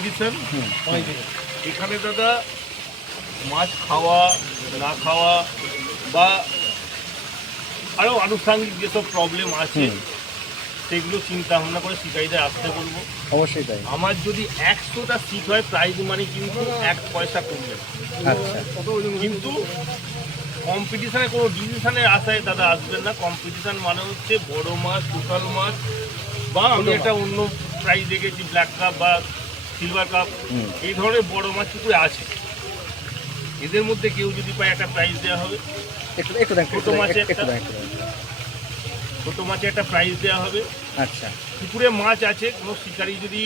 Competition এখানে দাদা মাছ খাওয়া না খাওয়া বা আরও আনুষঙ্গিক যেসব প্রবলেম আছে সেগুলো চিন্তা ভাবনা করে শিকারীদের আসতে বলব। অবশ্যই তাই। আমার যদি একশোটা সিট হয় প্রাইজ মানি কিন্তু এক পয়সা কমবে। আচ্ছা। কিন্তু কম্পিটিশানে কোনো ডিসিশনের আশায় দাদা আসবেন না। কম্পিটিশান মানে হচ্ছে বড় মাছ টোটাল মাছ বা আমি একটা অন্য প্রাইজ দেখেছি ব্ল্যাক কাপ বা সিলভার কাপ এই ধরনের বড় মাছ পুকুরে আছে। এদের মধ্যে কেউ যদি পায় একটা প্রাইজ দেওয়া হবে। একটু একটু দেখ একটু ছোট দেখ, মাছে একটু দেখ, ছোট মাছে একটা প্রাইজ দেওয়া হবে। আচ্ছা। পুকুরে মাছ আছে কোনো শিকারি যদি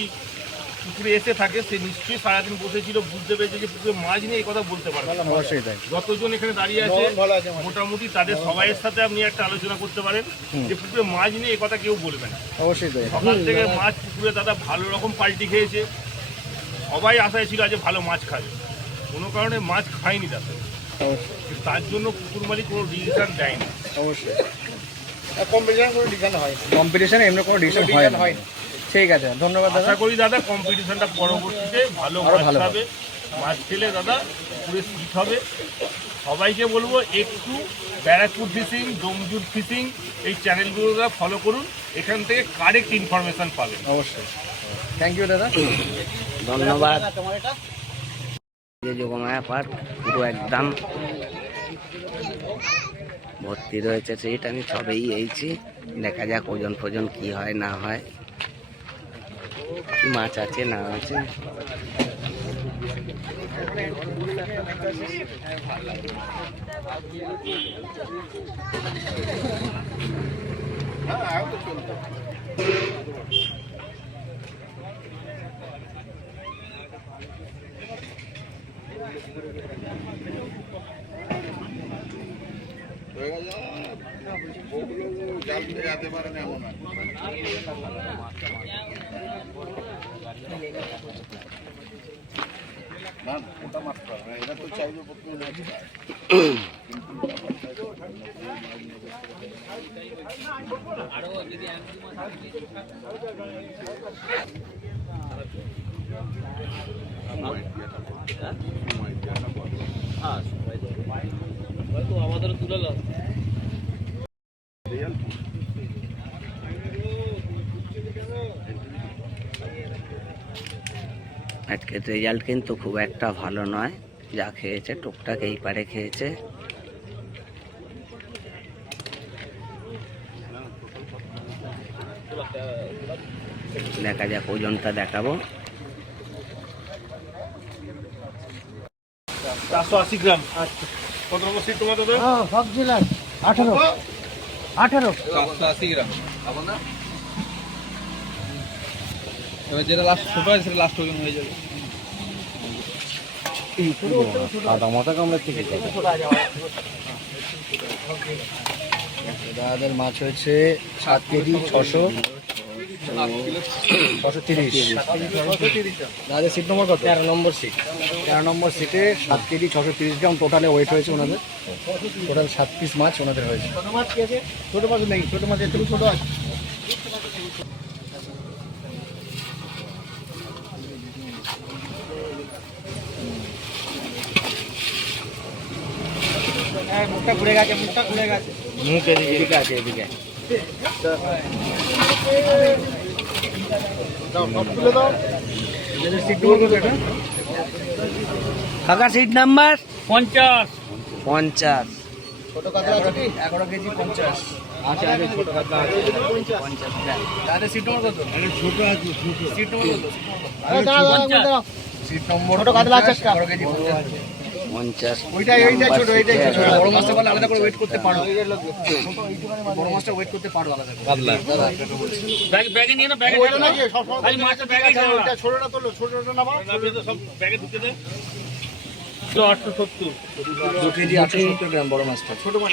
পুকুরে এসে থাকে সে নিশ্চয়ই সারাদিন বসেছিল বুঝতে পেরেছে যে পুকুরে মাছ নিয়ে এই কথা বলতে পারবে না। অবশ্যই তাই। যতজন এখানে দাঁড়িয়ে আছে মোটামুটি তাদের সবাইয়ের সাথে আপনি একটা আলোচনা করতে পারেন যে পুকুরে মাছ নিয়ে এই কথা কেউ বলবে না। অবশ্যই সকাল থেকে মাছ পুকুরে দাদা ভালো রকম পাল্টি খেয়েছে। সবাই আশায় ছিল যে ভালো মাছ খাবে। কোনো কারণে মাছ খায়নি তাতে। তার জন্য পুকুর মালিক কোনো ডিসিশন দেয়নি। অবশ্যই। কম্পিটিশন ডিজাইন হয় কম্পিটিশনে এমনি কোনো ডিসিশন হয় ঠিক আছে ধন্যবাদ দাদা। আশা করি দাদা কম্পিটিশনটা পরবর্তীতে ভালো মাছ ভালো খাবে। মাছ খেলে দাদা পুরো হবে। সবাইকে বলব একটু ব্যারাকপুর ফিশিং ডোমজুর ফিশিং এই চ্যানেলগুলো ফলো করুন। এখান থেকে কারেক্ট ইনফরমেশন পাবেন। অবশ্যই। থ্যাংক ইউ দাদা। ধন্যবাদ। যোগমায়া পার্ক, পুরো একদম ভর্তি রয়েছে সিট, আমি সবেই এইছি। দেখা যাক ওজন ফোজন কি হয়, না হয়। মাছ আছে, না আছে। জাল ফিরে যেতে পারে না ওটা মারতে পারবে না। তো চাইবে মাছ খায়। আজকের রেজাল্ট কিন্তু খুব একটা ভালো নয়। যা খেয়েছে টুকটাক এই পারে খেয়েছে। দেখা যাক ওজনটা দেখাবো। চারশো আশি গ্রাম। কত নম্বর সিট তোমার দাদা? সব জেলায় আঠারো। আঠারো। চারশো আশি গ্রাম। এবার যেটা লাস্ট ছোট আছে সেটা লাস্ট ওজন হয়ে যাবে। আদা মাথা কামড়ে থেকে দাদাদের মাছ হয়েছে সাত কেজি ছশো। ছশো তিরিশ। সিট নম্বর কত? তেরো নম্বর সিট তেরো নম্বর সিটে সাত কেজি ছশো তিরিশ গ্রাম টোটালে ওয়েট হয়েছে ওনাদের। টোটাল সাত পিস মাছ ওনাদের হয়েছে। ছোট মাছ কি আছে? ছোট মাছ নেই ছোট মাছ একটু ছোট আছে। মুখটা ঘুরে গেছে মুখটা ঘুরে গেছে। মুখ এদিকে আছে এদিকে। কাকা সিট নাম্বার পঞ্চাশ। পঞ্চাশ। ছোট কাতলা আছে কি? 11 কেজি 50 আচ্ছা, আছে আছে ছোট কাতলা 50 তাহলে সিট নম্বর কত? ছোট আছে সিট নম্বর সিট নম্বর ছোট কাতলা আছে 11 কেজি 50 উনচাশ ওইটাই ওইটাই ছোট ওইটাই ছোট বড় মাছটা বলে আলাদা করে ওয়েট করতে পারো। বড় মাছটা ওয়েট করতে পারো আলাদা করে। ব্যাগ ব্যাগে নিয়ে না ব্যাগে ওইটা নাকি? সব খালি মাছটা ব্যাগে আচ্ছা, খাও ওইটা ছোটটা তো ছোটটা না বা সব ব্যাগে ঢুকে দে আটশো সত্তর। দু কেজি আটশো সত্তর গ্রাম বড় মাছটা। ছোট মাছ।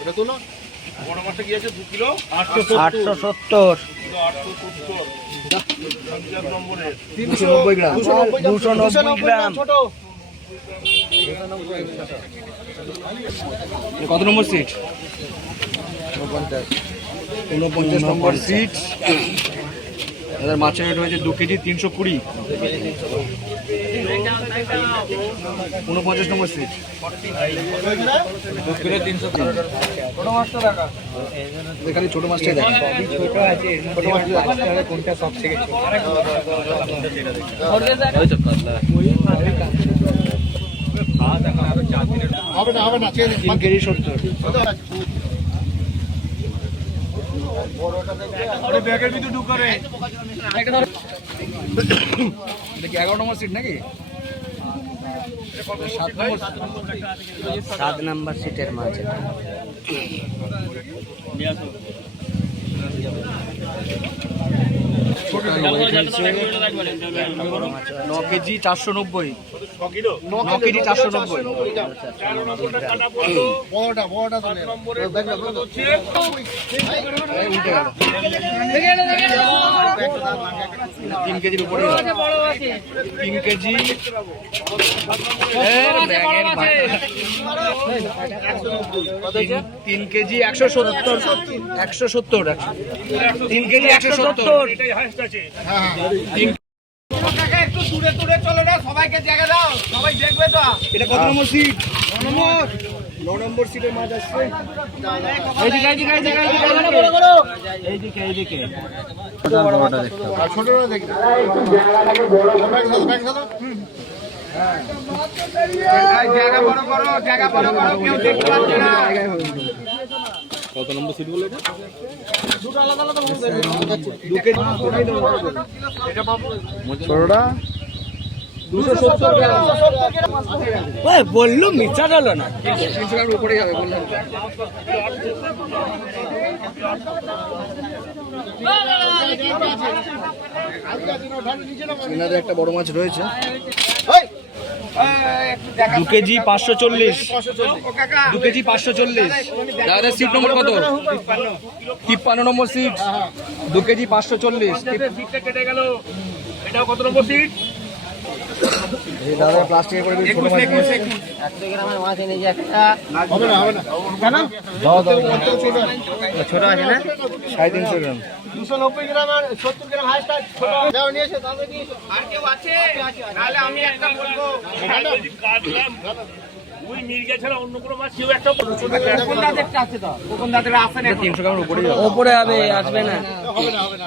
ওটা তো না বড় মাছটা কি আছে? দু কিলো। আটশো সত্তর। দুশো নব্বই গ্রাম। দুশো নব্বই গ্রাম। ছোট। কত নম্বর সিট উনপঞ্চাশ নম্বর সিট এদের মাছের রেট হয়েছে দু কেজি তিনশো কুড়ি। উনপঞ্চাশ নম্বর সিট এখানে ছোট মাছটাই দেখা। হবে না হবে না চেয়ে তিন কেজি সত্তর দেখি এগারো নম্বর সিট নাকি? সাত নম্বর সিটের। ন কেজি চারশো নব্বই। চারশো নব্বই। বড়টা বড়টা তিন কেজির উপরে। তিন কেজি। তিন- তিন কেজি একশো সত্তর একশো সত্তর তিন কেজি একশো সত্তর। এটাই হাইস্ট আছে এটা কত নম্বর সিট নম্বর। ন নম্বর সিটের মাছ আসছে। আর ছোটটা দেখি ব্যাগ সাদা ব্যাগ সাদা ছোটটা বলল মিথ্যা হলো না। উপরে যাবে বললাম। এনাদের একটা বড় মাছ রয়েছে। দু কেজি পাঁচশো চল্লিশ। দু কেজি পাঁচশো চল্লিশ। দাদা সিট নম্বর কত? তিপ্পান্ন নম্বর সিট দু কেজি পাঁচশো চল্লিশ। সিটটা কেটে গেল। এটাও কত নম্বর সিট দাদা প্লাস্টিকের করে নিয়েছে হবে না হবে না। দাও দাও। ছোট ছোট আছে না? সাড়ে তিনশো গ্রাম। দুশো নব্বই গ্রাম আর সত্তর গ্রাম হাইস্ট ছোট। যাও নিয়েছে তাদের নিয়েছে আর যদি কাটলাম ওই মির্গা ছাড়া অন্য কোনো মাছ কেউ একটা ছোট তিনশো গ্রামের উপরে যাবে ওপরে হবে আসবে না। হবে না হবে না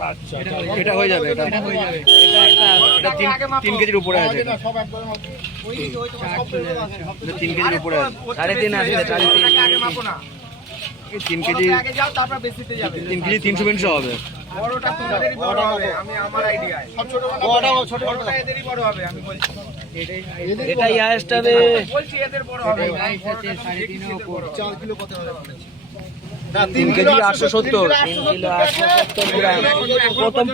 দিন, জালটা বাদ যাবে এটা হয়ে যাবে। এটা এটা তিন তিন কেজির উপরে আছে। না সব একবারে হবে এটা তিন কেজির উপরে আছে। সাড়ে তিন আসবে সাড়ে তিন। এই তিন কেজি তিন কেজি তিনশো তিনশো হবে। সব ছোট বড়টা ছোট বড়টা এটাই হায়েস্ট হবে। চার কিলো কত হবে। না তিন কেজি আটশো সত্তর তিন কিলো আটশো সত্তর। প্রথম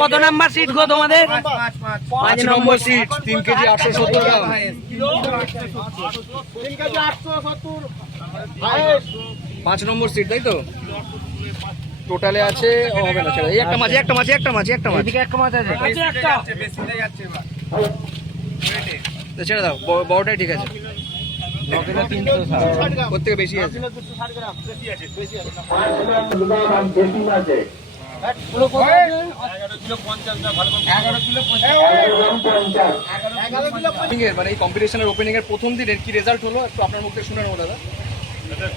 কত নাম্বার সিট গো তোমাদের? পাঁচ নম্বর সিট তিন কেজি আটশো সত্তর গ্রাম। কেজি পাঁচ নম্বর সিট তাই তো? টোটালে আছে হবে না ছেড়ে এই একটা মাছ একটা মাছ একটা মাছ একটা মাছ। এদিকে একটা মাছ আছে। ছেড়ে দাও বড়টাই ঠিক আছে। থেকে বেশি আছে? মানে এই কম্পিটিশনের ওপেনিং এর প্রথম দিনের কি রেজাল্ট হলো? একটু আপনার মুখ থেকে শুনে নেব দাদা।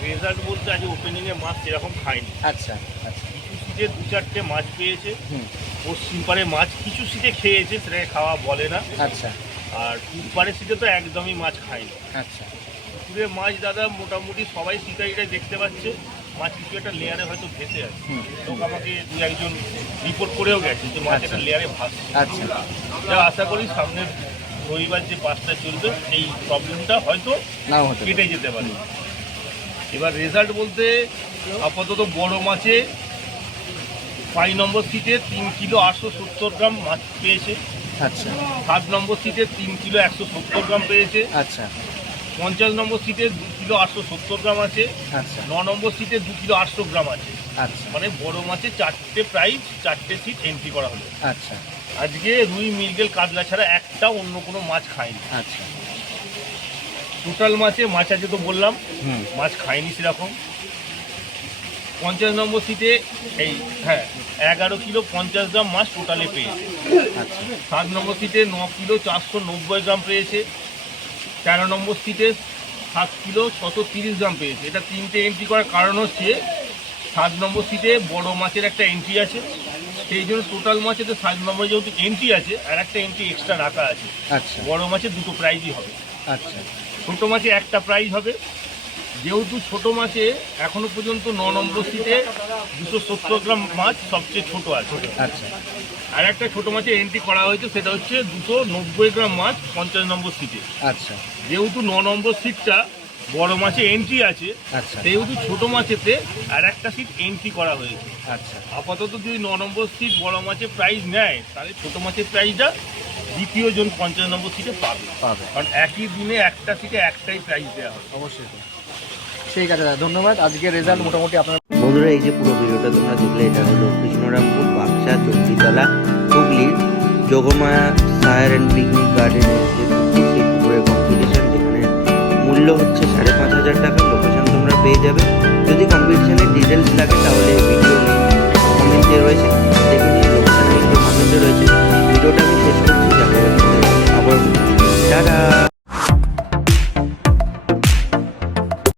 রেজাল্ট বলতে আজ ওপেনিং এ মাছ সেরকম খায়নি। আচ্ছা আচ্ছা। সিটে দু চারটে মাছ পেয়েছে। পশ্চিম পারে মাছ কিছু সিটে খেয়েছে সেটাকে খাওয়া বলে না। আচ্ছা। আর পূর্ব সিটে তো একদমই মাছ খায়নি। আচ্ছা। পুকুরে মাছ দাদা মোটামুটি সবাই শিকারিটাই দেখতে পাচ্ছে। মাছ কিছু একটা লেয়ারে হয়তো ভেসে আছে। লোক আমাকে দু একজন রিপোর্ট করেও গেছে যে মাছ একটা লেয়ারে ভাসছে। আচ্ছা। যা আশা করি সামনের রবিবার যে পাঁচটা চলবে এই প্রবলেমটা হয়তো। কেটে যেতে পারে। এবার রেজাল্ট বলতে আপাতত বড় মাছে পাঁচ নম্বর সিটে তিন কিলো আটশো সত্তর গ্রাম মাছ পেয়েছে। আচ্ছা। সাত নম্বর সিটে তিন কিলো একশো সত্তর গ্রাম পেয়েছে। আচ্ছা। পঞ্চাশ নম্বর সিটে দু কিলো আটশো সত্তর গ্রাম আছে। আচ্ছা। ন নম্বর সিটে দু কিলো আটশো গ্রাম আছে। আচ্ছা। মানে বড় মাছে চারটে প্রাইস চারটে সিট এন্ট্রি করা হলো। আচ্ছা। আজকে রুই মৃগেল কাতলা ছাড়া একটা অন্য কোনো মাছ খায়নি আচ্ছা। টোটাল মাছে মাছ আছে তো বললাম। মাছ খায়নি সেরকম। পঞ্চাশ নম্বর সিটে এই হ্যাঁ এগারো কিলো পঞ্চাশ গ্রাম মাছ টোটালে পেয়েছে। আচ্ছা। সাত নম্বর সিটে ন কিলো চারশো নব্বই গ্রাম পেয়েছে। তেরো নম্বর সিটে সাত কিলো ছশো তিরিশ গ্রাম পেয়েছে। এটা তিনটে এন্ট্রি করার কারণ হচ্ছে সাত নম্বর সিটে বড় মাছের একটা এন্ট্রি আছে। সেই জন্য টোটাল মাছেতে সাত নম্বর যেহেতু এন্ট্রি আছে আর একটা এন্ট্রি এক্সট্রা রাখা আছে। আচ্ছা। বড় মাছের দুটো প্রাইজই হবে। আচ্ছা। ছোটো মাছে একটা প্রাইজ হবে। যেহেতু ছোট মাছে এখনও পর্যন্ত ন নম্বর সিটে দুশো সত্তর গ্রাম মাছ সবচেয়ে ছোট আছে। আচ্ছা। আর একটা ছোট মাছে এন্ট্রি করা হয়েছে সেটা হচ্ছে দুশো নব্বই গ্রাম মাছ পঞ্চাশ নম্বর সিটে আচ্ছা। যেহেতু ন নম্বর সিটটা বড় মাছে এন্ট্রি আছে আচ্ছা। সেহেতু ছোট মাছেতে আর একটা সিট এন্ট্রি করা হয়েছে। আচ্ছা। আপাতত যদি ন নম্বর সিট বড় মাছের প্রাইজ নেয় তাহলে ছোট মাছের প্রাইজটা দ্বিতীয় জন পঞ্চাশ নম্বর সিটে পাবে। পাবে। কারণ একই দিনে একটা সিটে একটাই প্রাইজ দেওয়া হয়। অবশ্যই। ঠিক আছে দাদা ধন্যবাদ। আজকে রেজাল্ট মোটামুটি আপনার বন্ধুরা এই যে পুরো ভিডিওটা তোমরা দেখলে এটা হলো কৃষ্ণরামপুর বাক্সা চণ্ডীতলা। হুগলির Jogmaya Sayar and picnic garden যে সেই পুকুরের কম্পিটিশান যেখানে মূল্য হচ্ছে সাড়ে পাঁচ হাজার টাকা লোকেশান তোমরা পেয়ে যাবে। যদি কম্পিটিশানের ডিটেলস লাগে, তাহলে ভিডিও লিঙ্ক কমেন্টে রয়েছে। দেখে লোকেশানের কমেন্টে রয়েছে। ভিডিওটা আমি শেষ করছি, দেখা আবার। টাটা!